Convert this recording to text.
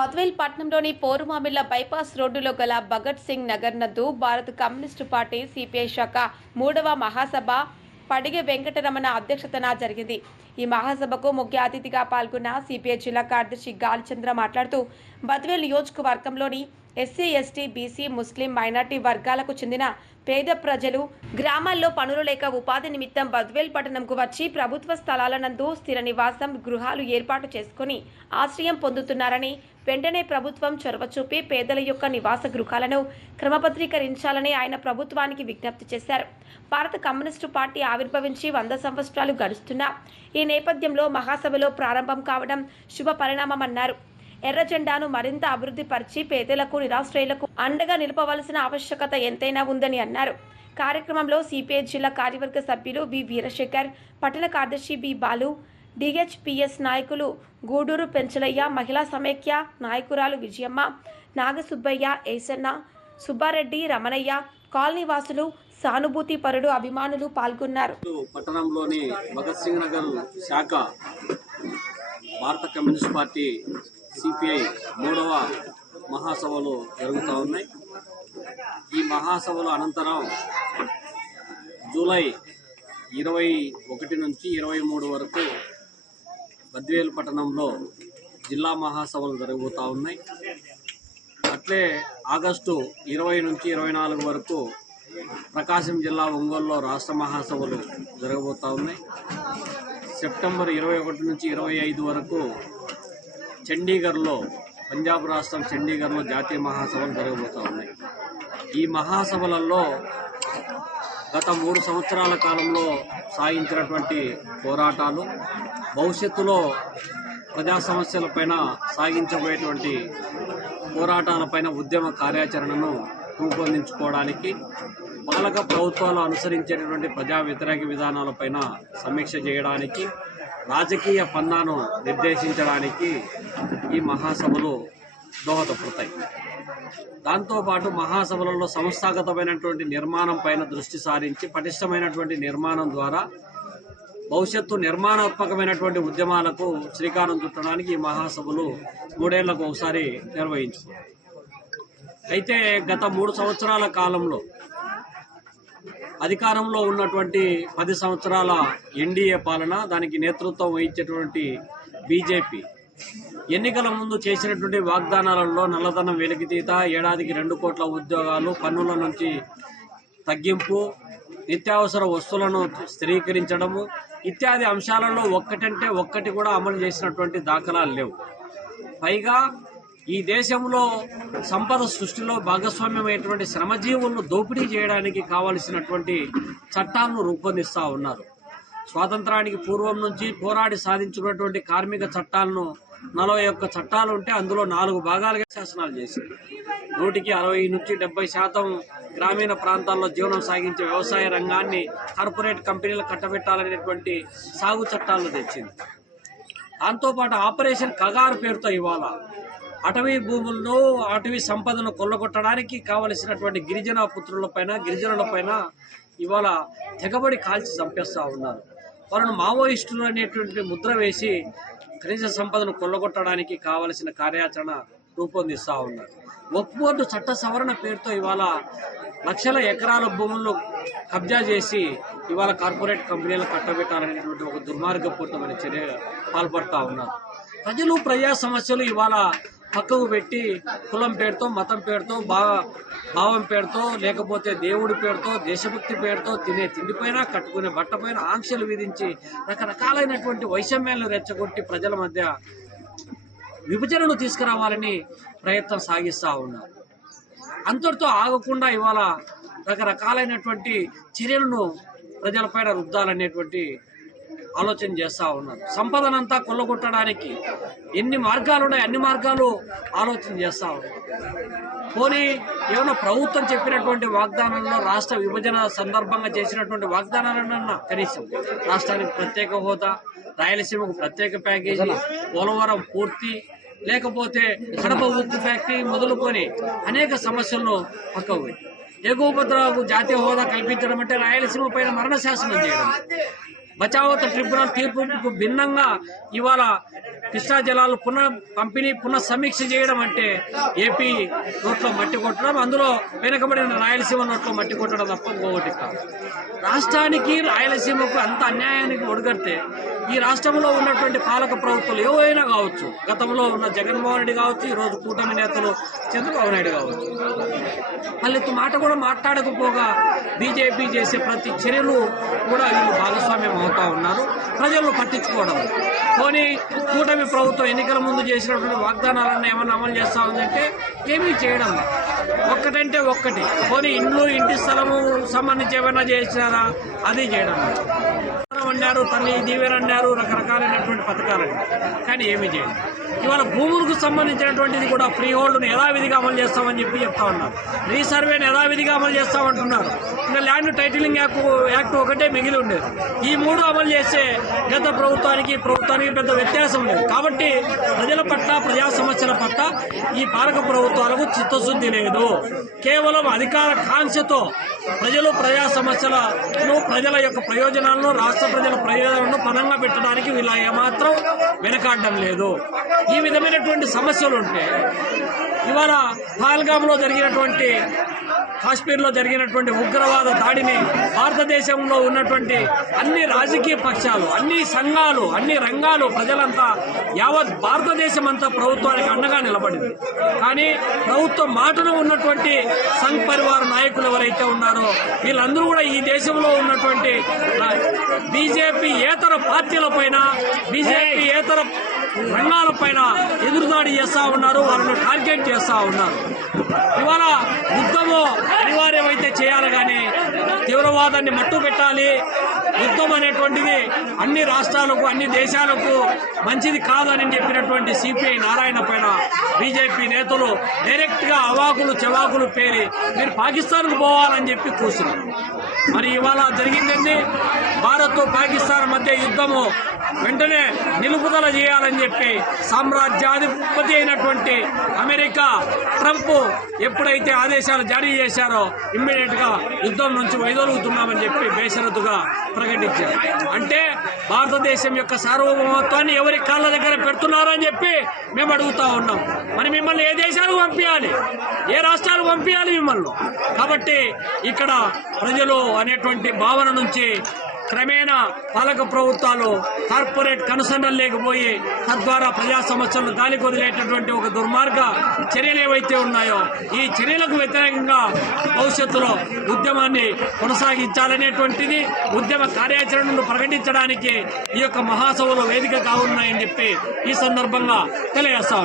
Badvel పట్నంలోని Porumamilla bypass రోడ్డులో గల భగత్ సింగ్ నగర్ నందు భారత కమ్యూనిస్టు పార్టీ సిపిఐ శాఖ మూడవ మహాసభ పడిగె వెంకటరమణ అధ్యక్షతన జరిగింది. ఈ మహాసభకు ముఖ్య అతిథిగా పాల్గొన్న సిపిఐ జిల్లా కార్యదర్శి గాలిచంద్ర మాట్లాడుతూ బద్వేల్ నియోజకవర్గంలోని SC ST BC Muslim minority వర్గాలకు చెందిన పేద ప్రజలు గ్రామాల్లో పనులు లేక ఉపాధి నిమిత్తం బద్వేల్ పట్టణంకు వచ్చి ప్రభుత్వ స్థలాలనందు స్థిర నివాసం గృహాలు ఏర్పాటు చేసుకుని ఆశ్రయం పొందుతున్నారని వెంటనే ప్రభుత్వం చొరవ చూపి పేదల యొక్క నివాస గృహాలను క్రమబద్ధీకరించాలని ఆయన ప్రభుత్వానికి విజ్ఞప్తి చేశారు. భారత కమ్యూనిస్టు పార్టీ ఆవిర్భవించి వంద సంవత్సరాలు గడుస్తున్నా ఈ నేపథ్యంలో మహాసభలో ప్రారంభం కావడం శుభ పరిణామమన్నారు ఎర్ర జెండాను మరింత అభివృద్ధి పరిచి పేదలకు నిరాశ్రయులకు అండగా నిలపవలసిన ఆవశ్యకత ఎంతైనా ఉందని అన్నారు. కార్యక్రమంలో సిపిఐ జిల్లా కార్యవర్గ సభ్యులు వి వీరశేఖర్ పట్టణ కార్యదర్శి బి బాలు డిహెచ్పిఎస్ నాయకులు గూడూరు పెంచలయ్య మహిళా సమైక్య నాయకురాలు విజయమ్మ నాగసుబ్బయ్య ఏసన్న సుబ్బారెడ్డి రమణయ్య కాలనీ వాసులు సానుభూతి పరుడు అభిమానులు పాల్గొన్నారు. పట్టణంలోని భగత్ సింగ్ నగర్ శాఖ భారత కమ్యూనిస్ట్ పార్టీ సిపిఐ మూడవ మహాసభలు జరుగుతూ ఉన్నాయి. ఈ మహాసభల అనంతరం జూలై ఇరవై ఒకటి నుంచి ఇరవై మూడు వరకు బద్వేలు పట్టణంలో జిల్లా మహాసభలు జరగబోతూ ఉన్నాయి. అట్లే ఆగస్టు ఇరవై నుంచి ఇరవై నాలుగు వరకు ప్రకాశం జిల్లా ఒంగోలులో రాష్ట్ర మహాసభలు జరగబోతూ ఉన్నాయి. సెప్టెంబర్ ఇరవై ఒకటి నుంచి ఇరవై ఐదు వరకు చండీగఢ్లో పంజాబ్ రాష్ట్రం చండీగఢ్లో జాతీయ మహాసభలు జరగబోతూ ఉన్నాయి. ఈ మహాసభలలో గత మూడు సంవత్సరాల కాలంలో సాగించినటువంటి పోరాటాలు భవిష్యత్తులో ప్రజా సమస్యలపైన సాగించబోయేటువంటి పోరాటాలపైన ఉద్యమ కార్యాచరణను రూపొందించుకోవడానికి పాలక ప్రభుత్వాలు అనుసరించేటటువంటి ప్రజా వ్యతిరేక విధానాలపైన సమీక్ష చేయడానికి రాజకీయ పన్నాను నిర్దేశించడానికి ఈ మహాసభలు దోహదపడతాయి. దాంతోపాటు మహాసభలలో సంస్థాగతమైనటువంటి నిర్మాణం పైన దృష్టి సారించి పటిష్టమైనటువంటి నిర్మాణం ద్వారా భవిష్యత్తు నిర్మాణాత్మకమైనటువంటి ఉద్యమాలకు శ్రీకారం చుట్టడానికి ఈ మహాసభలు మూడేళ్ళకు ఒకసారి నిర్వహించుకున్నాయి. అయితే గత మూడు సంవత్సరాల కాలంలో అధికారంలో ఉన్నటువంటి పది సంవత్సరాల ఎన్డీఏ పాలన దానికి నేతృత్వం వహించేటువంటి బీజేపీ. ఎన్నికల ముందు చేసినటువంటి వాగ్దానాలలో నల్లధనం వెలికితీత ఏడాదికి రెండు కోట్ల ఉద్యోగాలు పన్నుల నుంచి తగ్గింపు నిత్యావసర వస్తువులను స్థిరీకరించడము ఇత్యాది అంశాలలో ఒక్కటంటే ఒక్కటి కూడా అమలు చేసినటువంటి దాఖలాలు లేవు. పైగా ఈ దేశంలో సంపద సృష్టిలో భాగస్వామ్యమైనటువంటి శ్రమజీవులను దోపిడీ చేయడానికి కావలసినటువంటి చట్టాలను రూపొందిస్తూ ఉన్నారు. స్వాతంత్రానికి పూర్వం నుంచి పోరాడి సాధించుకున్నటువంటి కార్మిక చట్టాలను నలభై ఒక్క చట్టాలు ఉంటే అందులో నాలుగు భాగాలుగా శాసనాలు చేసింది నూటికి అరవై నుంచి డెబ్బై శాతం గ్రామీణ ప్రాంతాల్లో జీవనం సాగించే వ్యవసాయ రంగాన్ని కార్పొరేట్ కంపెనీలు కట్టబెట్టాలనేటువంటి సాగు చట్టాలను తెచ్చింది. దాంతోపాటు ఆపరేషన్ కగారు పేరుతో ఇవాళ అటవీ భూముల్లో అటవీ సంపదను కొల్లగొట్టడానికి కావలసినటువంటి గిరిజన పుత్రులపైన గిరిజనులపైన ఇవాళ తెగబడి కాల్చి చంపేస్తూ ఉన్నారు. వాళ్ళను మావోయిస్టులు అనేటువంటి ముద్ర వేసి ఖనిజ సంపదను కొల్లగొట్టడానికి కావలసిన కార్యాచరణ రూపొందిస్తూ ఉన్నారు. వక్ఫ్ బోర్డు చట్ట సవరణ పేరుతో ఇవాళ లక్షల ఎకరాల భూములను కబ్జా చేసి ఇవాళ కార్పొరేట్ కంపెనీలు కట్టబెట్టాలనేటువంటి ఒక దుర్మార్గపూర్తమైన చర్య పాల్పడతా ఉన్నారు. ప్రజలు ప్రజా సమస్యలు ఇవాళ పక్కకు పెట్టి కులం పేరుతో మతం పేరుతో భా భావం పేరుతో లేకపోతే దేవుడి పేరుతో దేశభక్తి పేరుతో తినే తిండిపైన కట్టుకునే బట్టపైన ఆంక్షలు విధించి రకరకాలైనటువంటి వైషమ్యాలను రెచ్చగొట్టి ప్రజల మధ్య విభజనను తీసుకురావాలని ప్రయత్నం సాగిస్తూ ఉన్నారు. అంతటితో ఆగకుండా ఇవాళ రకరకాలైనటువంటి చర్యలను ప్రజలపైన రుద్దాలనేటువంటి ఆలోచన చేస్తూ ఉన్నారు. సంపదనంతా కొల్లగొట్టడానికి ఎన్ని మార్గాలు ఉన్నాయి అన్ని మార్గాలు ఆలోచన చేస్తూ ఉన్నారు. పోనీ ఏమైనా ప్రభుత్వం చెప్పినటువంటి వాగ్దానంలో రాష్ట్ర విభజన సందర్భంగా చేసినటువంటి వాగ్దానాలన్నా కనీసం రాష్ట్రానికి ప్రత్యేక హోదా రాయలసీమకు ప్రత్యేక ప్యాకేజీ పోలవరం పూర్తి లేకపోతే కడప ఉక్కు ఫ్యాక్టరీ మొదలుకొని అనేక సమస్యలను పక్కకు పెట్టి. ఎగువ జాతీయ హోదా కల్పించడం అంటే రాయలసీమ పైన మరణ శాసనం చేయడం. బచావత ట్రిబ్యునల్ తీర్పుకు భిన్నంగా ఇవాళ కృష్ణా జలాలు పునః పంపిణీ పునః సమీక్ష చేయడం అంటే ఏపీ నోట్లో మట్టి కొట్టడం అందులో వెనుకబడిన రాయలసీమ నోట్లో మట్టి కొట్టడం తప్ప ఇంకొకటి కాదు. రాష్ట్రానికి రాయలసీమకు అంత అన్యాయానికి ఒడిగడితే ఈ రాష్ట్రంలో ఉన్నటువంటి పాలక ప్రభుత్వాలు ఏవైనా కావచ్చు. గతంలో ఉన్న జగన్మోహన్ రెడ్డి కావచ్చు ఈ రోజు కూటమి నేతలు చంద్రబాబు నాయుడు కావచ్చు. వాళ్ళకి మాట కూడా మాట్లాడకపోగా బీజేపీ చేసే ప్రతి చర్యలు కూడా వీళ్ళు భాగస్వామ్యం అవుతా ఉన్నారు. ప్రజలు పట్టించుకోవడం. పోనీ కూటమి ప్రభుత్వం ఎన్నికల ముందు చేసినటువంటి వాగ్దానాలన్నీ ఏమైనా అమలు చేస్తా ఉందంటే ఏమీ చేయడం ఒక్కటంటే ఒక్కటి. పోనీ ఇండ్లు ఇంటి స్థలము సంబంధించి ఏమైనా చేసినారా? అది చేయడం అన్నారు తల్లి దీవెన అన్నారు రకరకాలైనటువంటి పథకాలు కానీ ఏమీ చేయదు ఇవాళ భూములకు సంబంధించినటువంటిది కూడా ఫ్రీ హోల్డ్ను యథావిధిగా అమలు చేస్తామని చెప్పి చెప్తా ఉన్నారు. రీసర్వేని యథావిధిగా అమలు చేస్తామంటున్నారు. ల్యాండ్ టైటిలింగ్ యాక్ట్ యాక్ట్ ఒకటే మిగిలి ఉండేది. ఈ మూడు అమలు చేస్తే గత ప్రభుత్వానికి ప్రభుత్వానికి పెద్ద వ్యత్యాసం లేదు. కాబట్టి ప్రజల పట్ల ప్రజా సమస్యల పట్ల ఈ పాలక ప్రభుత్వాలకు చిత్తశుద్ధి లేదు. కేవలం అధికార కాంక్షతో ప్రజలు ప్రజా సమస్యలను ప్రజల యొక్క ప్రయోజనాలను రాష్ట్ర ప్రజల ప్రయోజనాలను పనంగా పెట్టడానికి వీళ్ళ ఏమాత్రం వెనకాడడం లేదు. ఈ విధమైనటువంటి సమస్యలు ఉంటే ఇవాళ పహల్గామ్లో జరిగినటువంటి కాశ్మీర్లో జరిగినటువంటి ఉగ్రవాద దాడిని భారతదేశంలో ఉన్నటువంటి అన్ని రాజకీయ పక్షాలు అన్ని సంఘాలు అన్ని రంగాలు ప్రజలంతా యావత్ భారతదేశం అంతా ప్రభుత్వానికి అండగా నిలబడింది. కానీ ప్రభుత్వం మాటను ఉన్నటువంటి సంఘ్ పరివార నాయకులు ఎవరైతే ఉన్నారో వీళ్ళందరూ కూడా ఈ దేశంలో ఉన్నటువంటి బీజేపీ ఏతర పార్టీల పైన బీజేపీ ఏతర రంగాల పైన ఎదురుదాడి చేస్తూ ఉన్నారు వాళ్ళని టార్గెట్ చేస్తూ ఉన్నారు. ఇవాళ యుద్ధము అనివార్యమైతే చేయాలి కానీ తీవ్రవాదాన్ని మట్టు పెట్టాలి. యుద్ధం అనేటువంటిది అన్ని రాష్ట్రాలకు అన్ని దేశాలకు మంచిది కాదని చెప్పినటువంటి సిపిఐ నారాయణ పైన బీజేపీ నేతలు డైరెక్ట్గా అవాకులు చెవాకులు పేరి మీరు పాకిస్తాన్కు పోవాలని చెప్పి కూర్చున్నారు. మరి ఇవాళ జరిగిందండి భారత్ పాకిస్తాన్ మధ్య యుద్ధము వెంటనే నిలుపుదల చేయాలని చెప్పి సామ్రాజ్యాధిపతి అయినటువంటి అమెరికా ట్రంప్ ఎప్పుడైతే ఆదేశాలు జారీ చేశారో ఇమ్మీడియట్గా యుద్ధం నుంచి వైదొలుగుతున్నామని చెప్పి బేషరతుగా ప్రకటించారు. అంటే భారతదేశం యొక్క సార్వభౌమత్వాన్ని ఎవరి కాళ్ళ దగ్గర పెడుతున్నారని చెప్పి మేము అడుగుతా ఉన్నాం. మరి మిమ్మల్ని ఏ దేశాలకు పంపించాలి? ఏ రాష్ట్రాలకు పంపించాలి మిమ్మల్ని? కాబట్టి ఇక్కడ ప్రజలు అనేటువంటి భావన నుంచి క్రమేణా పాలక ప్రభుత్వాలు కార్పొరేట్ కనుసన్నలు లేకపోయి తద్వారా ప్రజా సమస్యలను గాలి వదిలేటటువంటి ఒక దుర్మార్గ చర్యలు ఏవైతే ఉన్నాయో ఈ చర్యలకు వ్యతిరేకంగా భవిష్యత్తులో ఉద్యమాన్ని కొనసాగించాలనేటువంటిది ఉద్యమ కార్యాచరణను ప్రకటించడానికి ఈ యొక్క మహాసభలో వేదిక కావున్నాయని చెప్పి ఈ సందర్భంగా తెలియజేస్తా